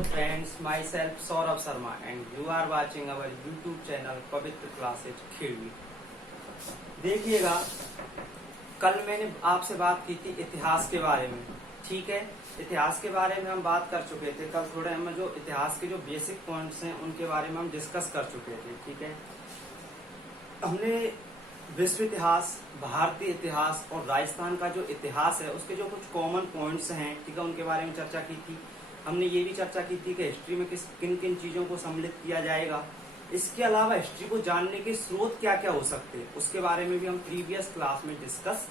Hello friends, myself Saurabh Sharma and you are watching our YouTube channel पवित्र classes खेड़वी। देखिएगा, कल मैंने आपसे बात की थी इतिहास के बारे में, ठीक है। इतिहास के बारे में हम बात कर चुके थे। कल थोड़े हम जो इतिहास के जो बेसिक पॉइंट्स हैं उनके बारे में हम डिस्कस कर चुके थे, ठीक है। हमने विश्व इतिहास, भारतीय इतिहास और राजस्थान का जो इतिहास है उसके जो कुछ कॉमन पॉइंट्स हैं, ठीक है, उनके बारे में चर्चा की थी। हमने ये भी चर्चा की थी कि हिस्ट्री में किन किन चीजों को सम्मिलित किया जाएगा। इसके अलावा हिस्ट्री को जानने के स्रोत क्या क्या हो सकते हैं उसके बारे में भी हम प्रीवियस क्लास में डिस्कस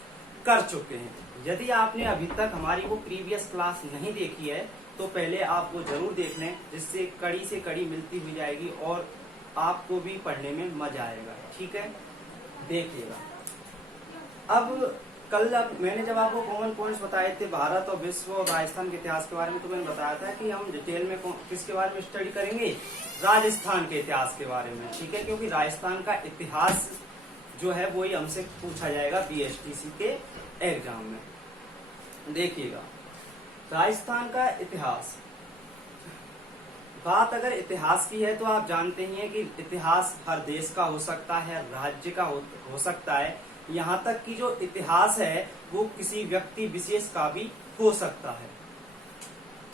कर चुके हैं। यदि आपने अभी तक हमारी वो प्रीवियस क्लास नहीं देखी है तो पहले आप वो जरूर देख लें, जिससे कड़ी से कड़ी मिलती हुई जाएगी और आपको भी पढ़ने में मजा आएगा, ठीक है। देखिएगा, अब कल मैंने जब आपको कॉमन पॉइंट्स बताए थे भारत और विश्व और राजस्थान के इतिहास के बारे में, तो मैंने बताया था कि हम डिटेल में किसके बारे में स्टडी करेंगे, राजस्थान के इतिहास के बारे में, ठीक है। क्योंकि राजस्थान का इतिहास जो है वही हमसे पूछा जाएगा बीएसटीसी के एग्जाम में। देखिएगा, राजस्थान का इतिहास, बात अगर इतिहास की है तो आप जानते ही हैं कि इतिहास हर देश का हो सकता है, राज्य का हो सकता है, यहाँ तक कि जो इतिहास है वो किसी व्यक्ति विशेष का भी हो सकता है,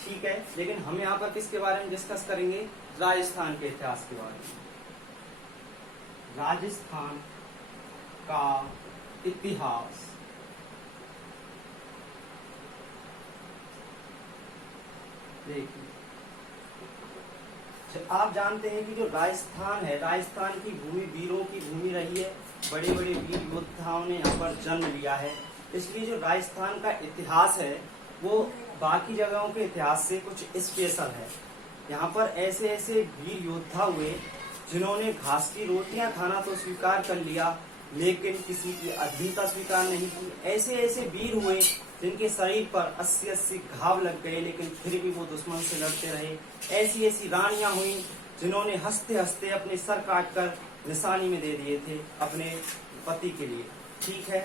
ठीक है। लेकिन हम यहाँ पर किसके बारे में डिस्कस करेंगे, राजस्थान के इतिहास के बारे में। राजस्थान का इतिहास, देखिए आप जानते हैं कि जो राजस्थान है, राजस्थान की भूमि वीरों की भूमि रही है। बड़े बड़े वीर योद्धाओं ने यहाँ पर जन्म लिया है, इसलिए जो राजस्थान का इतिहास है वो बाकी जगहों के इतिहास से कुछ स्पेशल है। यहाँ पर ऐसे ऐसे वीर योद्धा हुए जिन्होंने घास की रोटियां खाना तो स्वीकार कर लिया लेकिन किसी की अधीनता स्वीकार नहीं की। ऐसे ऐसे वीर हुए जिनके शरीर पर 80-80 घाव लग गए लेकिन फिर भी वो दुश्मन से लड़ते रहे। ऐसी ऐसी रानियां हुई जिन्होंने हंसते हंसते अपने सर काटकर निशानी में दे दिए थे अपने पति के लिए, ठीक है।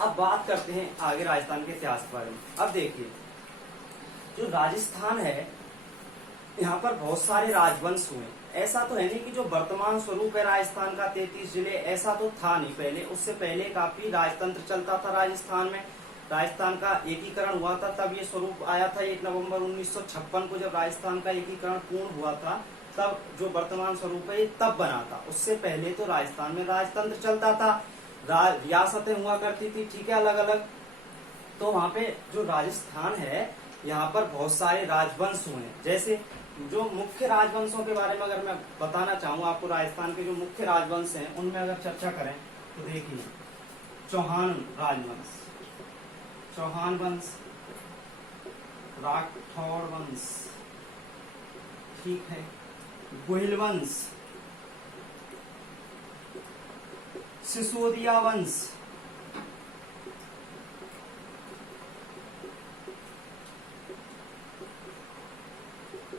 अब बात करते हैं आगे राजस्थान के इतिहास के बारे में। अब देखिए, जो राजस्थान है यहाँ पर बहुत सारे राजवंश हुए। ऐसा तो है नहीं कि जो वर्तमान स्वरूप है राजस्थान का 33 जिले, ऐसा तो था नहीं पहले। उससे पहले काफी राजतंत्र चलता था राजस्थान में। राजस्थान का एकीकरण हुआ था, तब ये स्वरूप आया था। 1 नवंबर 1956 को जब राजस्थान का एकीकरण पूर्ण हुआ था, तब जो वर्तमान स्वरूप है तब बना था। उससे पहले तो राजस्थान में राजतंत्र चलता था, रियासतें हुआ करती थी, ठीक है, अलग अलग। तो वहाँ पे जो राजस्थान है यहाँ पर बहुत सारे राजवंश हुए। जैसे जो मुख्य राजवंशों के बारे में अगर मैं बताना चाहूँ आपको, राजस्थान के जो मुख्य राजवंश हैं उनमें अगर चर्चा करें तो देखिए, चौहान राजवंश, चौहान वंश, राठौड़ वंश, ठीक है, गोहिल वंश, सिसोदिया वंश,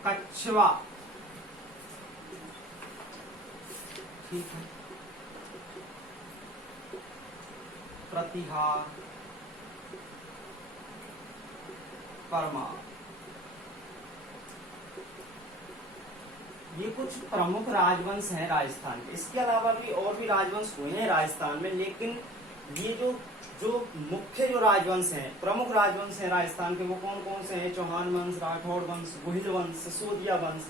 कच्छवा, ठीक है, प्रतिहार, परमार। ये कुछ प्रमुख राजवंश हैं राजस्थान के। इसके अलावा भी और भी राजवंश हुए हैं राजस्थान में, लेकिन ये जो मुख्य जो राजवंश हैं, प्रमुख राजवंश हैं राजस्थान के, वो कौन कौन से हैं, चौहान वंश, राठौड़ वंश, गोहिल वंश, सिसोदिया वंश,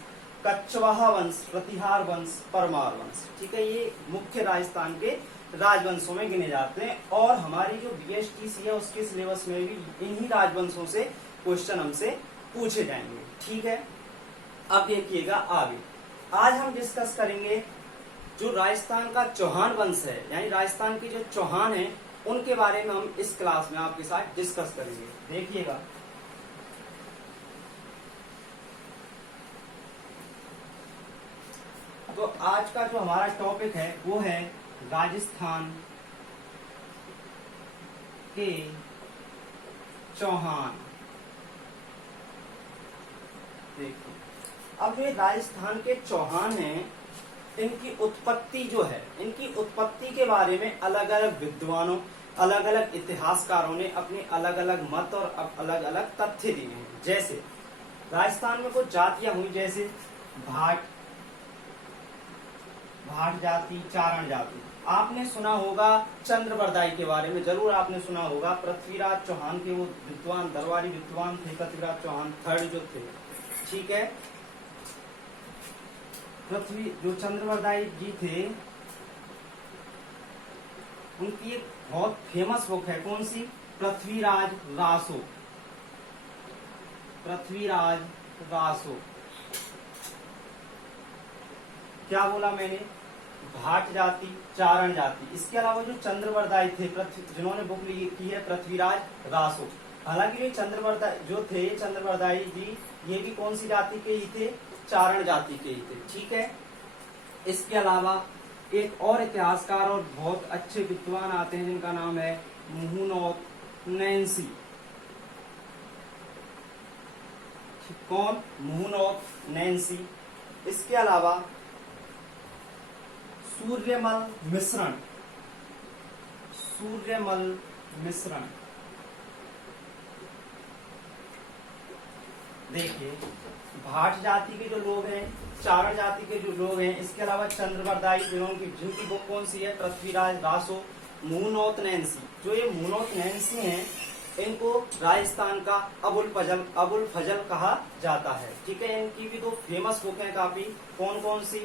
कच्छवाहा वंश, प्रतिहार वंश, परमार वंश, ठीक है। ये मुख्य राजस्थान के राजवंशों में गिने जाते हैं और हमारी जो बीएसटीसी है उसके सिलेबस में भी इन्हीं राजवंशों से क्वेश्चन हमसे पूछे जाएंगे, ठीक है। अब देखिएगा आगे, आज हम डिस्कस करेंगे जो राजस्थान का चौहान वंश है, यानी राजस्थान के जो चौहान हैं उनके बारे में हम इस क्लास में आपके साथ डिस्कस करेंगे। देखिएगा, तो आज का जो हमारा टॉपिक है वो है राजस्थान के चौहान। देखिए, अब ये राजस्थान के चौहान हैं, इनकी उत्पत्ति जो है, इनकी उत्पत्ति के बारे में अलग अलग विद्वानों, अलग अलग इतिहासकारों ने अपने अलग अलग मत और अलग अलग तथ्य दिए हैं। जैसे राजस्थान में कुछ जातियां हुई जैसे भाट जाति, चारण जाति। आपने सुना होगा चंद्रबरदाई के बारे में, जरूर आपने सुना होगा। पृथ्वीराज चौहान के वो विद्वान, दरबारी विद्वान थे पृथ्वीराज चौहान थर्ड जो थे, ठीक है। पृथ्वी जो चंद्रबरदाई जी थे, उनकी एक बहुत फेमस बुक है, कौन सी? पृथ्वीराज रासो। पृथ्वीराज रासो। क्या बोला मैंने? भाट जाति, चारण जाति। इसके अलावा जो चंद्रबरदाई थे, जिन्होंने बुक लिखी है पृथ्वीराज रासो। हालांकि ये चंद्रबरदाई जो थे, चंद्रबरदाई जी, ये भी कौन सी जाति के ही थे? चारण जाति के ही थे, ठीक है। इसके अलावा एक और इतिहासकार और बहुत अच्छे विद्वान आते हैं जिनका नाम है मुहुनोत नैन्सी। कौन? मुहुनोत नैन्सी। इसके अलावा सूर्यमल मिश्रण। सूर्यमल मिश्रण। देखिए, भाट जाति के जो लोग हैं, चारण जाति के जो लोग हैं, इसके अलावा चंद्रबरदाई, जिनकी बुक कौन सी है? पृथ्वीराज रासो, मुहुनोत नैन्सी। जो ये मुहुनोत नैन्सी हैं, इनको राजस्थान का अबुल फजल कहा जाता है, ठीक है। इनकी भी दो फेमस बुक हैं काफी, कौन कौन सी?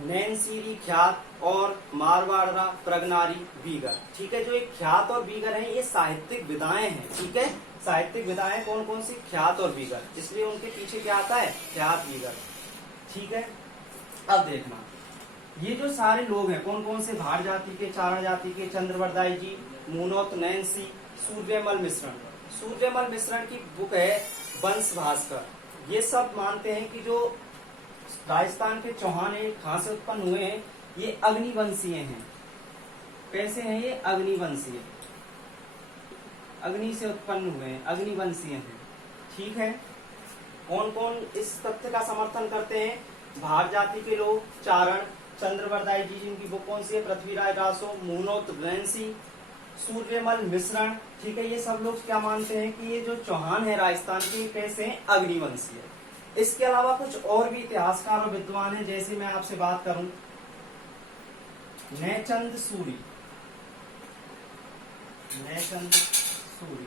नैनसीरी ख्यात और मारवाड़ा प्रगनारी बीगर, ठीक है। जो एक ख्यात और बीगर हैं, ये साहित्यिक विधाएं हैं, ठीक है। साहित्यिक विधाएं कौन कौन सी? ख्यात और बीगर, इसलिए उनके पीछे क्या आता है? ख्यात बीगर, ठीक है। अब देखना, ये जो सारे लोग हैं कौन कौन से? भाट जाति के, चारण जाति के, चंद्रबरदाई जी, मुहुनोत नैन्सी, सूर्यमल मिश्रण। सूर्यमल मिश्रण की बुक है वंश भास्कर। ये सब मानते हैं कि जो राजस्थान के चौहान कहां से उत्पन्न हुए हैं? ये अग्निवंशीय हैं। कैसे हैं ये? अग्निवंशीय, अग्नि से उत्पन्न हुए हैं, अग्निवंशीय हैं, ठीक है। कौन कौन इस तथ्य का समर्थन करते हैं? भाट जाति के लोग, चारण, चंद्रबरदाई जी जिनकी बुक कौन सी है? पृथ्वीराज रासो, मुहुनोत नैन्सी, सूर्यमल मिश्रण, ठीक है। ये सब लोग क्या मानते हैं कि ये जो चौहान है राजस्थान के, कैसे हैं? अग्निवंशीय। इसके अलावा कुछ और भी इतिहासकार और विद्वान हैं, जैसे मैं आपसे बात करूं नैचंद सूरी। नैचंद सूरी,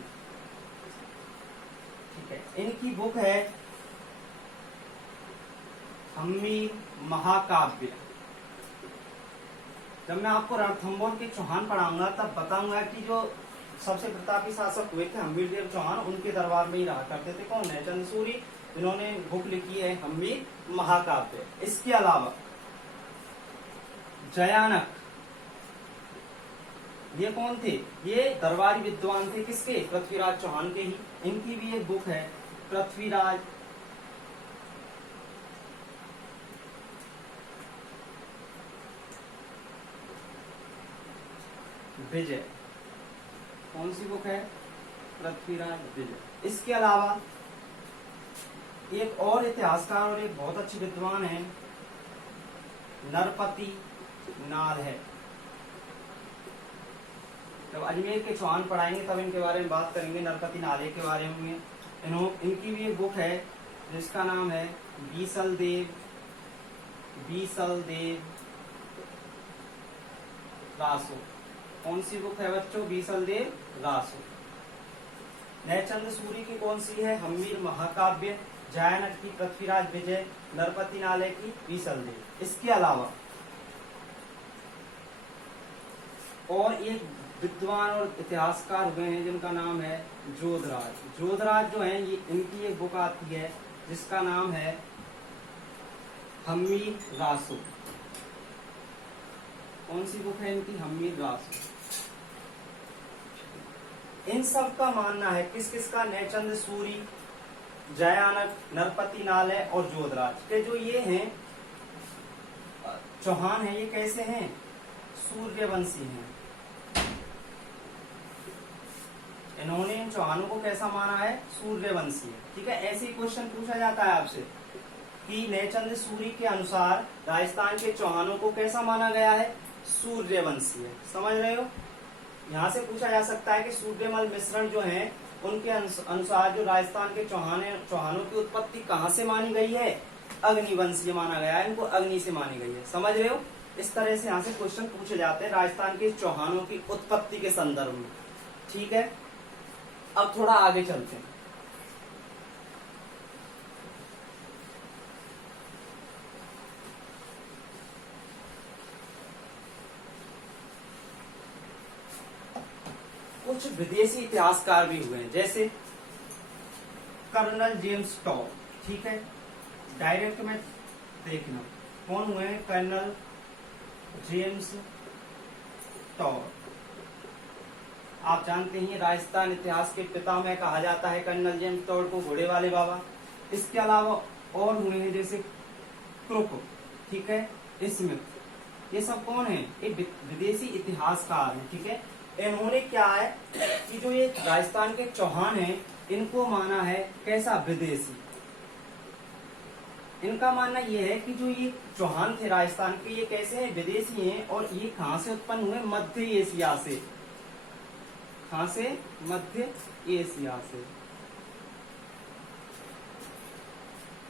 ठीक है। इनकी बुक है हम्मीर महाकाव्य। जब मैं आपको रणथंभौर के चौहान पढ़ाऊंगा तब बताऊंगा कि जो सबसे प्रतापी शासक हुए थे हम्मीर चौहान, उनके दरबार में ही रहा करते थे। कौन? नैचंद सूरी, जिन्होंने बुक लिखी है हम्मीर महाकाव्य। इसके अलावा जयानक, ये कौन थे? ये दरबारी विद्वान थे, किसके? पृथ्वीराज चौहान के ही। इनकी भी एक बुक है पृथ्वीराज विजय। कौन सी बुक है? पृथ्वीराज विजय। इसके अलावा एक और इतिहासकार और एक बहुत अच्छे विद्वान हैं, नरपति नाल है। जब अजमेर के चौहान पढ़ाएंगे तब इनके बारे में बात करेंगे, नरपति नाले के बारे में। इनकी भी एक बुक है जिसका नाम है बीसल देव रासो। कौन सी बुक है बच्चों? बीसल देव रासो। नैचंद सूरी की कौन सी है? हम्मीर महाकाव्य। जयानक की पृथ्वीराज विजय। नरपति नाले की बीसल देव। इसके अलावा और एक विद्वान और इतिहासकार हुए हैं जिनका नाम है जोधराज। जोधराज जो है, ये इनकी एक बुक आती है जिसका नाम है हम्मीर रासो। कौन सी बुक है इनकी? हम्मीर रासो। इन सब का मानना है, किस किस का? नैचंद सूरी, जयानक, नरपति नाले और जोधराज के जो ये हैं चौहान हैं, ये कैसे हैं? सूर्यवंशी हैं। इन्होंने इन चौहानों को कैसा माना है? सूर्यवंशी। ठीक है, ऐसे ही क्वेश्चन पूछा जाता है आपसे कि नैचंद सूरी के अनुसार राजस्थान के चौहानों को कैसा माना गया है? सूर्यवंशी है। समझ रहे हो? यहाँ से पूछा जा सकता है कि सूर्यमल मिश्रण जो है उनके अनुसार जो राजस्थान के चौहानों की उत्पत्ति कहाँ से मानी गई है, अग्निवंशीय माना गया है, इनको अग्नि से मानी गई है। समझ रहे हो, इस तरह से यहाँ से क्वेश्चन पूछे जाते हैं राजस्थान के चौहानों की उत्पत्ति के संदर्भ में। ठीक है, अब थोड़ा आगे चलते हैं। कुछ विदेशी इतिहासकार भी हुए हैं, जैसे कर्नल जेम्स टॉड। ठीक है, डायरेक्ट में देखना कौन हुए हैं, कर्नल जेम्स टॉड। आप जानते हैं राजस्थान इतिहास के पितामह कहा जाता है कर्नल जेम्स टॉड को, घोड़े वाले बाबा। इसके अलावा और हुए हैं जैसे क्रुक, ठीक है, स्मिथ। ये सब कौन है, ये विदेशी इतिहासकार हैं। ठीक है, इन्होंने क्या है कि जो ये राजस्थान के चौहान हैं इनको माना है कैसा, विदेशी। इनका मानना ये है कि जो ये चौहान थे राजस्थान के, ये कैसे हैं, विदेशी हैं। और ये कहां से उत्पन्न हुए, मध्य एशिया से। कहां से, मध्य एशिया से।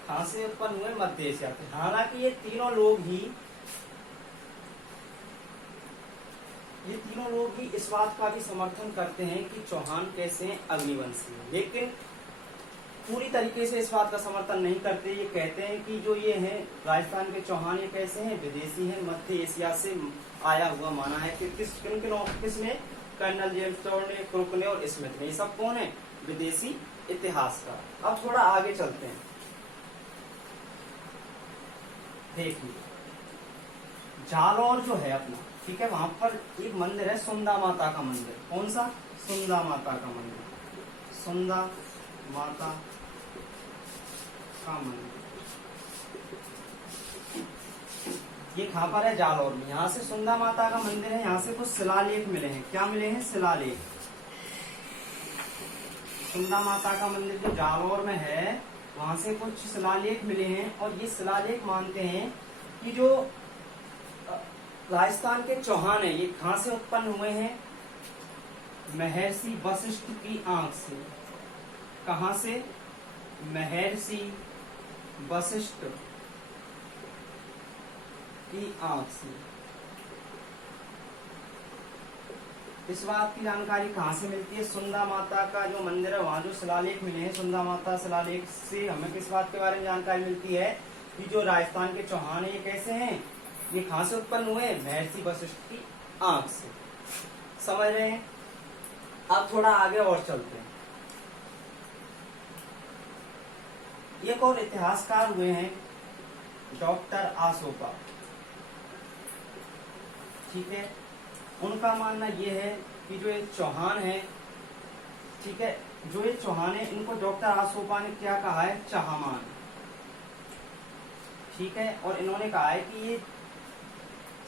कहां से उत्पन्न हुए, मध्य एशिया से। हालांकि ये तीनों लोग ही इस बात का भी समर्थन करते हैं कि चौहान कैसे हैं, अग्निवंशी हैं, लेकिन पूरी तरीके से इस बात का समर्थन नहीं करते। ये कहते हैं कि जो ये हैं राजस्थान के चौहान, ये कैसे हैं, विदेशी हैं, मध्य एशिया से आया हुआ माना है। कि किसने, कर्नल जेम्स टॉड ने, क्रुक ने और स्मिथ ने। ये सब कौन है, विदेशी इतिहासकार। अब थोड़ा आगे चलते हैं, देखिए जालौर जो है अपना, ठीक है, वहां पर एक मंदिर है, सुंदा माता का मंदिर। कौन सा, सुंदा माता का मंदिर। सुंदा माता का मंदिर ये कहां पर है, जालौर में। यहाँ से सुंदा माता का मंदिर है, यहाँ से कुछ शिलालेख मिले हैं। क्या मिले हैं, शिलालेख। सुंदा माता का मंदिर जो जालौर में है, वहां से कुछ शिलालेख मिले हैं। और ये शिलालेख मानते हैं कि जो राजस्थान के चौहान है, ये कहां से उत्पन्न हुए हैं, महर्षि वशिष्ठ की आंख से। कहां से, महर्षि वशिष्ठ की आंख से। इस बात की जानकारी कहां से मिलती है, सुंदा माता का जो मंदिर है वहां जो शिलालेख मिले हैं, सुंदा माता शिलालेख से हमें किस बात के बारे में जानकारी मिलती है कि जो राजस्थान के चौहान है ये कैसे हैं, ये कहां से उत्पन्न हुए, महर्षि वशिष्ठ की आंख से। समझ रहे हैं, अब थोड़ा आगे और चलते हैं। एक और इतिहासकार हुए हैं डॉक्टर आसोपा। ठीक है, उनका मानना यह है कि जो ये चौहान है, ठीक है, जो ये चौहान है इनको डॉक्टर आसोपा ने क्या कहा है, चाहमान। ठीक है, और इन्होंने कहा है कि ये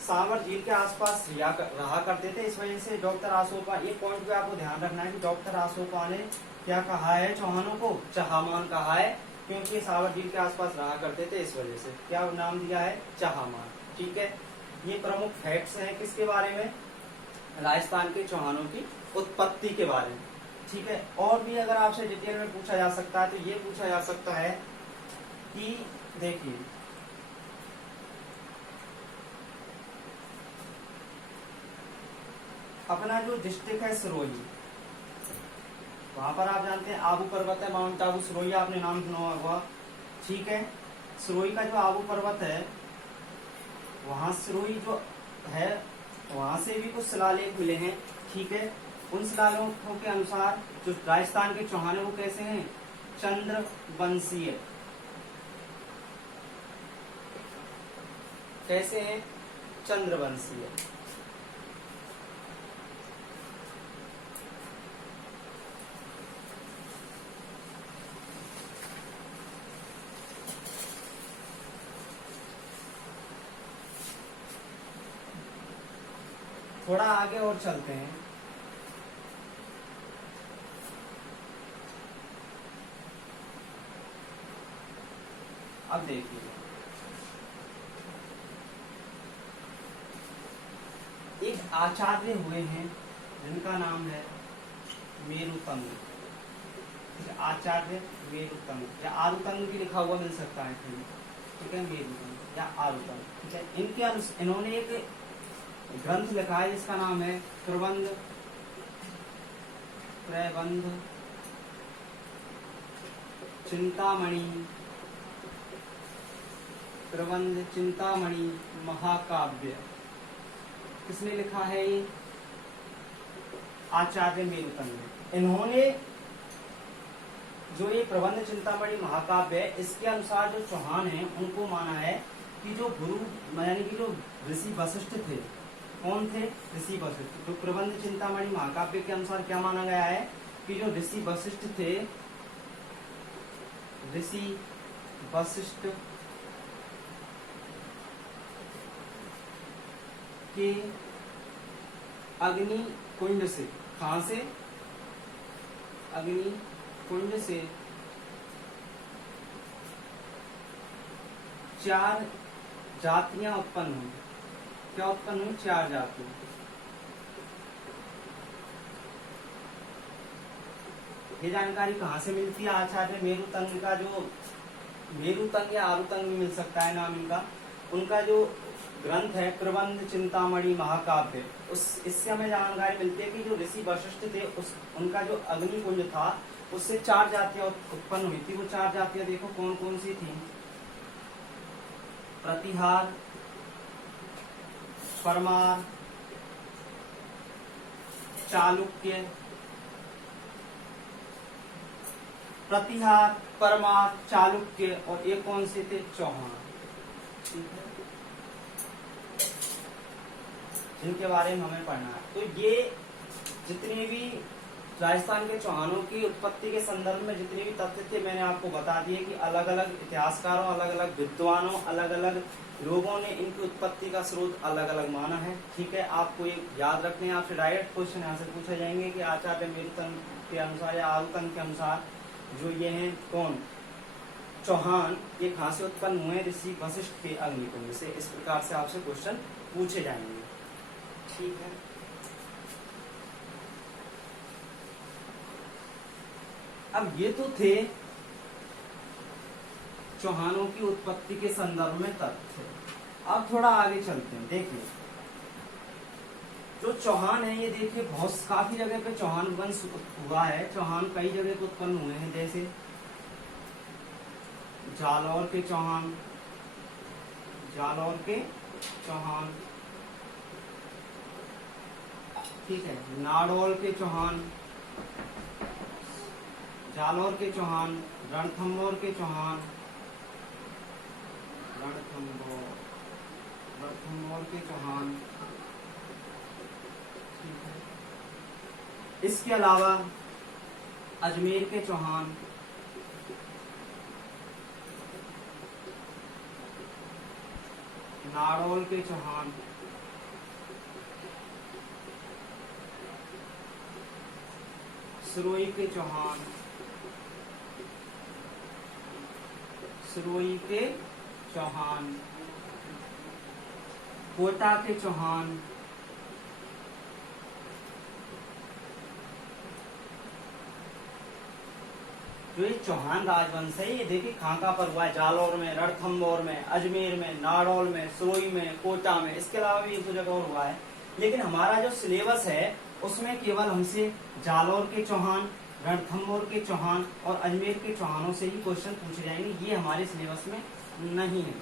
सावर झील के आसपास रहा करते थे। इस वजह से डॉक्टर आसोपा, ये पॉइंट पे आपको ध्यान रखना है कि डॉक्टर आसोपा ने क्या कहा है, चौहानों को चाहमान कहा है, क्योंकि ये सावर झील के आसपास रहा करते थे। इस वजह से क्या नाम दिया है, चाहमान। ठीक है, ये प्रमुख फैक्ट्स हैं किसके बारे में, राजस्थान के चौहानों की उत्पत्ति के बारे में। ठीक है, और भी अगर आपसे डिटेल में पूछा जा सकता है तो ये पूछा जा सकता है कि देखिए अपना जो डिस्ट्रिक्ट है सिरोही, वहां पर आप जानते हैं आबू पर्वत है, माउंट आबू। सिरोही आपने नाम सुना होगा। ठीक है, सिरोही का जो आबू पर्वत है, वहां सिरोही जो है वहां से भी कुछ शिलालेख मिले हैं। ठीक है, उन शिलालेखों के अनुसार जो राजस्थान के चौहान है वो कैसे हैं, चंद्रवंशीय। कैसे हैं, चंद्रवंशीय। थोड़ा आगे और चलते हैं। अब देखिए एक आचार्य हुए हैं जिनका नाम है मेरुतंग। आचार्य मेरुतंग या आरुतंग भी लिखा हुआ मिल सकता है कहीं, ठीक है, मेरुतंग या आरुतंग, ठीक है। इन्होंने एक ग्रंथ लिखा है जिसका नाम है प्रबंध चिंतामणि, प्रबंध चिंतामणि महाकाव्य। किसने लिखा है ये? आचार्य मेरुतंग ने। इन्होंने जो ये प्रबंध चिंतामणि महाकाव्य है, इसके अनुसार जो चौहान है उनको माना है कि जो गुरु यानी कि जो ऋषि वशिष्ठ थे, कौन थे? ऋषि वशिष्ठ। तो प्रबंध चिंतामणि महाकाव्य के अनुसार क्या माना गया है कि जो ऋषि वशिष्ठ थे, ऋषि वशिष्ठ के अग्नि कुंड से, कहां से? अग्नि कुंड से 4 जातियां उत्पन्न हुई। क्या उत्पन्न हुई? 4 जातियां। ये जानकारी कहाँ से मिलती है? आचार्य मेरुतंग का जो मेरुतंग या आरुतंग भी मिल सकता है नाम इनका, उनका जो ग्रंथ है प्रबंध चिंतामणि महाकाव्य, इससे हमें जानकारी मिलती है कि जो ऋषि वशिष्ठ थे उनका जो अग्नि कुंज था उससे 4 जातियां उत्पन्न हुई थी। वो 4 जातियां देखो कौन कौन सी थी? प्रतिहार, परमार, चालुक्य। प्रतिहार, परमार, चालुक्य और ये कौन से थे? चौहान, ठीक है, जिनके बारे में हमें पढ़ना है। तो ये जितने भी राजस्थान के चौहानों की उत्पत्ति के संदर्भ में जितने भी तथ्य थे मैंने आपको बता दिए कि अलग अलग इतिहासकारों, अलग अलग विद्वानों, अलग अलग लोगों ने इनकी उत्पत्ति का स्रोत अलग अलग माना है, ठीक है। आपको ये याद रखने हैं, आपसे डायरेक्ट क्वेश्चन यहाँ से पूछे जाएंगे कि आचार्य मेरुतंग के अनुसार या आरुतंग के अनुसार जो ये हैं कौन? चौहान, ये कहाँ से उत्पन्न हुए? ऋषि वशिष्ठ के अग्निकुंड से। इस प्रकार से आपसे क्वेश्चन पूछे जाएंगे, ठीक है। अब ये तो थे चौहानों की उत्पत्ति के संदर्भ में तथ्य। अब थोड़ा आगे चलते हैं। देखिए जो चौहान है, ये देखिए बहुत काफी जगह पे चौहान वंश हुआ है। चौहान कई जगह पे उत्पन्न हुए हैं, जैसे जालौर के चौहान, जालौर के चौहान, ठीक है, नाडौल के चौहान, जालौर के चौहान, रणथंभौर के चौहान, रणथंभौर के चौहान, ठीक है। इसके अलावा अजमेर के चौहान, नाड़ौल के चौहान, सिरोही के चौहान, सिरोही के चौहान, कोटा के चौहान, जो ये चौहान राजवंश है ये देखिए कहाँ पर हुआ है? जालौर में, रणथंभौर में, अजमेर में, नाड़ौल में, सिरोही में, कोटा में, इसके अलावा भी एक दो जगह और हुआ है। लेकिन हमारा जो सिलेबस है उसमें केवल हमसे जालौर के चौहान, रणथंभौर के चौहान और अजमेर के चौहानों से ही क्वेश्चन पूछे जाएंगे। ये हमारे सिलेबस में नहीं है,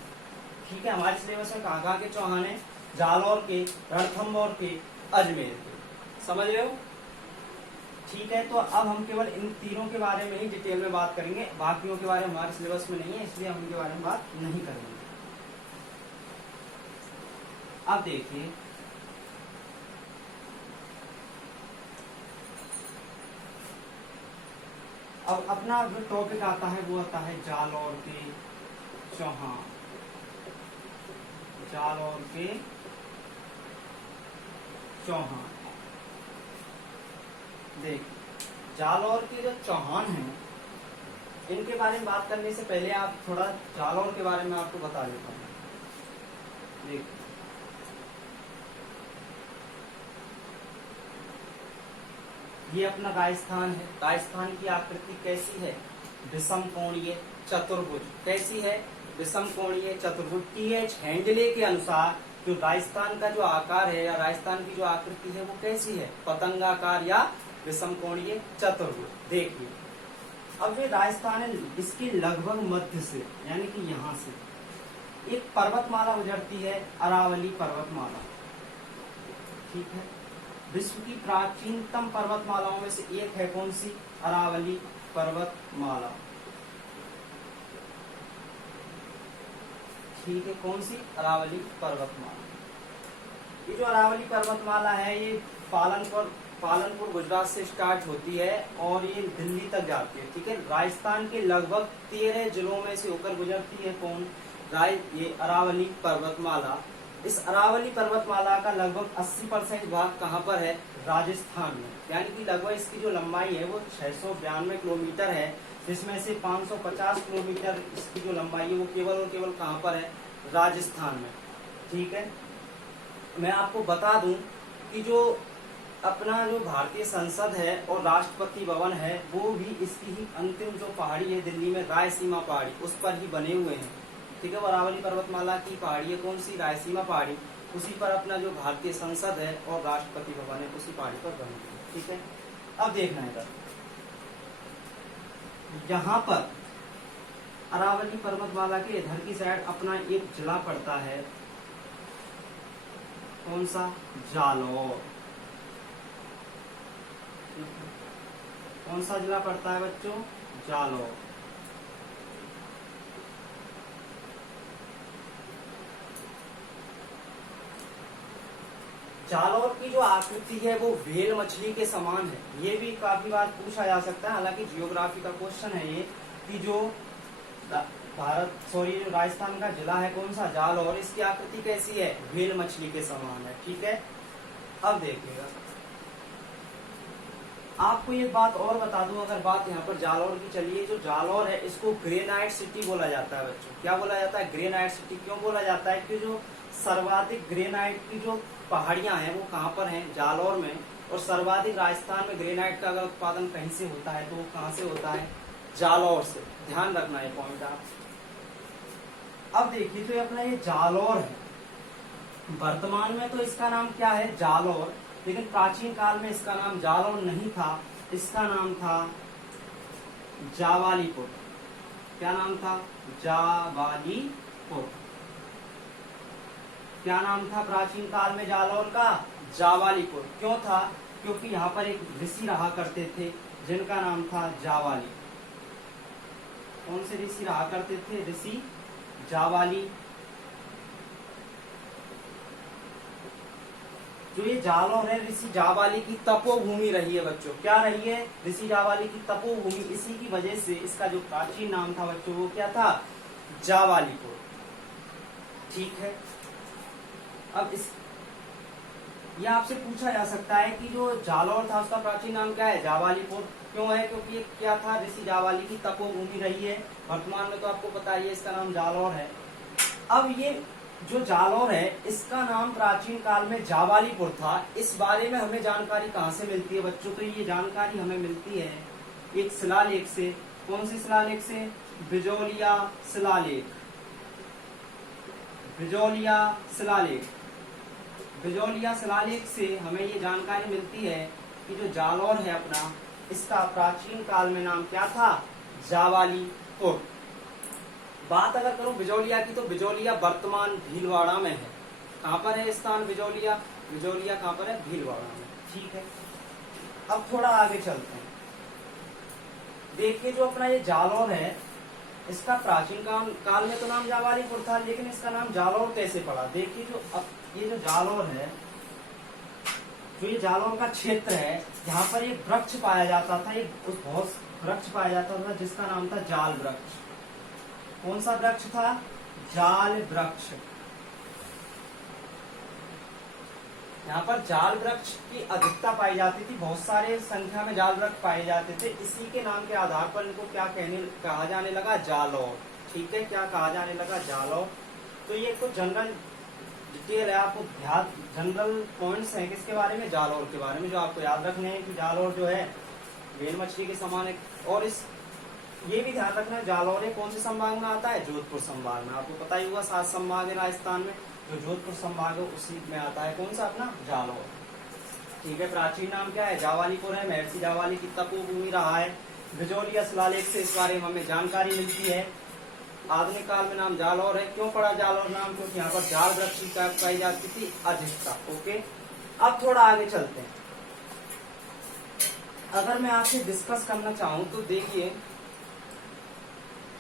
ठीक है। हमारे सिलेबस में कहाँ के चौहान है? जालौर के, रणथंभौर के, अजमेर के, समझ रहे हो? ठीक है। तो अब हम केवल इन तीनों के बारे में ही डिटेल में बात करेंगे, बाकियों के बारे में हमारे सिलेबस में नहीं है, इसलिए हम इनके बारे में बात नहीं करेंगे। अब देखिए अब अपना जो टॉपिक आता है वो आता है जालौर के चौहान, जालौर के चौहान। देख जालौर के जो चौहान हैं इनके बारे में बात करने से पहले आप थोड़ा जालौर के बारे में आपको बता देता हूँ। देख ये अपना राजस्थान है। राजस्थान की आकृति कैसी है? विषम कोणीय चतुर्भुज। कैसी है? विषम कोणीय चतुर्भुज। टीएच हैंडले के अनुसार जो राजस्थान का जो आकार है या राजस्थान की जो आकृति है वो कैसी है? पतंगाकार या विषम कोणीय चतुर्भुज। देखिए अब ये राजस्थान है, इसके लगभग मध्य से यानी कि यहाँ से एक पर्वतमाला गुजरती है, अरावली पर्वतमाला। ठीक है, विश्व की प्राचीनतम पर्वतमालाओं में से एक है कौन सी? अरावली पर्वतमाला। ठीक है, कौन सी? अरावली पर्वतमाला। ये जो अरावली पर्वतमाला है ये पालनपुर गुजरात से स्टार्ट होती है और ये दिल्ली तक जाती है। ठीक है, राजस्थान के लगभग 13 जिलों में से होकर गुजरती है कौन? ये अरावली पर्वतमाला। इस अरावली पर्वतमाला का लगभग 80% भाग कहाँ पर है? राजस्थान में। यानी कि लगभग इसकी जो लंबाई है वो 692 किलोमीटर है, जिसमें से 550 किलोमीटर इसकी जो लंबाई है वो केवल और केवल कहाँ पर है? राजस्थान में। ठीक है, मैं आपको बता दूं कि जो अपना जो भारतीय संसद है और राष्ट्रपति भवन है वो भी इसकी ही अंतिम जो पहाड़ी है दिल्ली में, रायसीमा पहाड़ी, उस पर ही बने हुए हैं। ठीक है, वो अरावली पर्वतमाला की पहाड़ी है कौन सी? रायसीमा पहाड़ी। उसी पर अपना जो भारतीय संसद है और राष्ट्रपति भवन है उसी पहाड़ी पर बने हुए हैं। ठीक है, अब देखना है यहाँ पर अरावली पर्वतमाला के इधर की साइड अपना एक जिला पड़ता है, कौन सा? जालौर। कौन सा जिला पड़ता है बच्चों? जालौर। जालौर की जो आकृति है वो व्हेल मछली के समान है। ये भी काफी बार पूछा जा सकता है, हालांकि जियोग्राफी का क्वेश्चन है ये कि जो राजस्थान का जिला है कौन सा? जालौर, इसकी आकृति कैसी है? व्हेल मछली के समान है। ठीक है, अब देखिएगा आपको ये बात और बता दूं, अगर बात यहाँ पर जालौर की चलिए, जो जालौर है इसको ग्रेनाइट सिटी बोला जाता है बच्चों। क्या बोला जाता है? Granite city. क्यों बोला जाता है? कि जो सर्वाधिक ग्रेनाइट की जो पहाड़ियां हैं वो कहाँ पर हैं? जालौर में। और सर्वाधिक राजस्थान में ग्रेनाइट का अगर उत्पादन कहीं से होता है तो वो कहाँ से होता है? जालौर से। ध्यान रखना है पॉइंट आप। अब देखिए तो अपना ये जालौर है, वर्तमान में तो इसका नाम क्या है? जालौर, लेकिन प्राचीन काल में इसका नाम जालौर नहीं था, इसका नाम था जावालीपुर। क्या नाम था? जावालीपुर। क्या नाम था प्राचीन काल में जालौर का? जावालीपुर। क्यों था? क्योंकि यहाँ पर एक ऋषि रहा करते थे जिनका नाम था जावाली। कौन से ऋषि रहा करते थे? ऋषि जावाली। जो ये जालौर है ऋषि जावाली की तपोभूमि रही है बच्चों। क्या रही है? ऋषि जावाली की तपोभूमि। इसी की वजह से इसका जो प्राचीन नाम था बच्चों वो क्या था? जावालीपुर। ठीक है, अब यह आपसे पूछा जा सकता है कि जो जालौर था उसका प्राचीन नाम क्या है? जावालीपुर। क्यों है? क्योंकि ये क्या था? ऋषि जावाली की तपोभूमि रही है। वर्तमान में तो आपको पता ही है इसका नाम जालौर है। अब ये जो जालौर है इसका नाम प्राचीन काल में जावालीपुर था। इस बारे में हमें जानकारी कहाँ से मिलती है बच्चों? तो ये जानकारी हमें मिलती है एक शिलालेख से। कौन सी शिलालेख से? बिजौलिया शिलालेख। बिजौलिया शिलालेख। बिजौलिया शिलालेख से हमें ये जानकारी मिलती है कि जो जालौर है अपना, इसका प्राचीन काल में नाम क्या था? जावालीपुर। बात अगर करूं बिजौलिया की तो बिजौलिया वर्तमान भीलवाड़ा में है। कहाँ पर है स्थान बिजौलिया? बिजौलिया कहाँ पर है? भीलवाड़ा में। ठीक है, अब थोड़ा आगे चलते हैं। देखिए जो अपना ये जालौर है इसका प्राचीन काल में तो नाम जावालीपुर था, लेकिन इसका नाम जालौर कैसे पड़ा? देखिए जो ये जो जालौर है, जो ये जालौर का क्षेत्र है, यहाँ पर एक वृक्ष पाया जाता था, एक बहुत वृक्ष पाया जाता था जिसका नाम था जाल वृक्ष। कौन सा वृक्ष था? जाल वृक्ष। यहाँ पर जाल वृक्ष की अधिकता पाई जाती थी, बहुत सारे संख्या में जाल वृक्ष पाए जाते थे। इसी के नाम के आधार पर इनको क्या कहा जाने लगा? जालौर। ठीक है, क्या कहा जाने लगा? जालौर। तो ये कुछ जनरल डिटेल है, आपको ध्यान जनरल पॉइंट्स हैं किसके बारे में, जालौर के बारे में, जो आपको याद रखने हैं कि जालौर जो है बेल मछली के समान है। और इस ये भी ध्यान रखना है जालौर कौन से संभाग में आता है, जोधपुर संभाग में। आपको पता ही होगा 7 संभाग है राजस्थान में, जो जोधपुर संभाग है उसी में आता है कौन सा अपना जालौर। ठीक है, प्राचीन नाम क्या है, जावालीपुर है। महर्षि जावाली की तपोभूमि रहा है। बिजौली शिलालेख से इस बारे में हमें जानकारी मिलती है। आधुनिक काल में नाम जालौर है। क्यों पड़ा जालौर नाम, क्योंकि यहाँ पर जाल वृक्ष की पाई जाती थी अधिकता। ओके, अब थोड़ा आगे चलते हैं। अगर मैं आपसे डिस्कस करना चाहूं तो देखिए,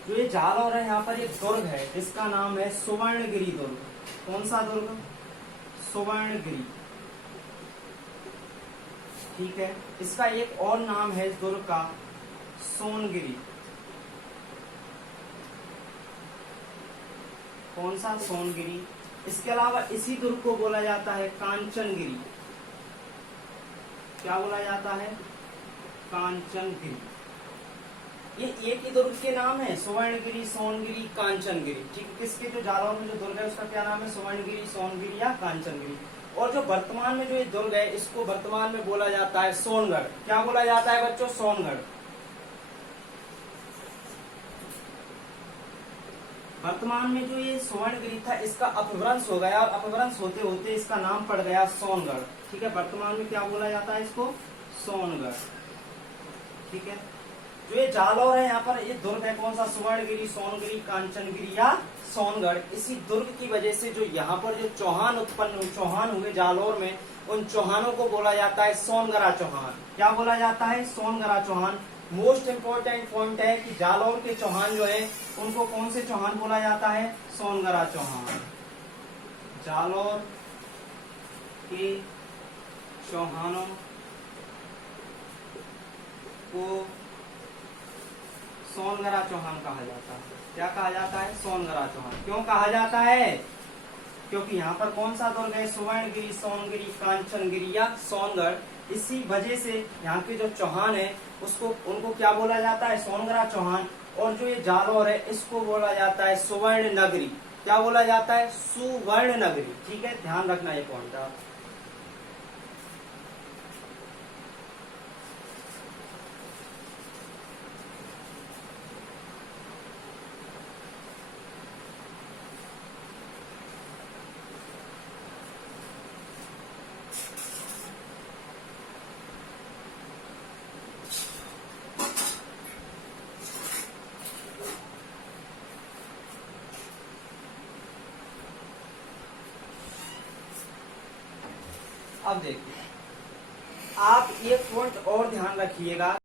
जो ये जालौर है यहाँ पर एक दुर्ग है जिसका नाम है सुवर्णगिरी दुर्ग। कौन सा दुर्ग, सुवर्णगिरी। ठीक है, इसका एक और नाम है इस दुर्ग का, सोनगिरी। कौन सा, सोनगिरी। इसके अलावा इसी दुर्ग को बोला जाता है कांचनगिरी। क्या बोला जाता है, कांचनगिरी। ये एक ही दुर्ग के नाम है, सुवर्णगिरी, सोनगिरी, कांचनगिरी। ठीक, किसके जो जालौर में जो दुर्ग है उसका क्या नाम है, सुवर्णगिरी, सोनगिरी या कांचनगिरी। और जो वर्तमान में जो ये दुर्ग है इसको वर्तमान में बोला जाता है सोनगढ़। क्या बोला जाता है बच्चों, सोनगढ़। वर्तमान में जो ये सुवर्णगिरी था इसका अपभ्रंश हो गया, और अपभ्रंश होते होते इसका नाम पड़ गया सोनगढ़। ठीक है, वर्तमान में क्या बोला जाता है इसको, सोनगढ़। ठीक है, जो ये जालौर है यहाँ पर ये दुर्ग है कौन सा, सुवर्णगिरी, सोनगिरी, कांचनगिरी या सोनगढ़। इसी दुर्ग की वजह से जो यहाँ पर जो चौहान उत्पन्न हुए, चौहान हुए जालौर में, उन चौहानों को बोला जाता है सोनगरा चौहान। क्या बोला जाता है, Songara Chauhan. Most important point है कि जालौर के चौहान जो है उनको कौन से चौहान बोला जाता है, सोनगरा चौहान। जालौर के चौहानों को सोनगरा चौहान कहा जाता है। क्या कहा जाता है, सोनगरा चौहान। क्यों कहा जाता है, क्योंकि यहाँ पर कौन सा दुर्ग है, सुवर्णगिरी, सोनगिरी, कांचनगिरी या सोनगढ़। इसी वजह से यहाँ के जो चौहान है उसको उनको क्या बोला जाता है, सोनगरा चौहान। और जो ये जालौर है इसको बोला जाता है सुवर्ण नगरी। क्या बोला जाता है, सुवर्ण नगरी। ठीक है, ध्यान रखना ये पॉइंट आप। अब देखिए, आप एक पॉइंट और ध्यान रखिएगा।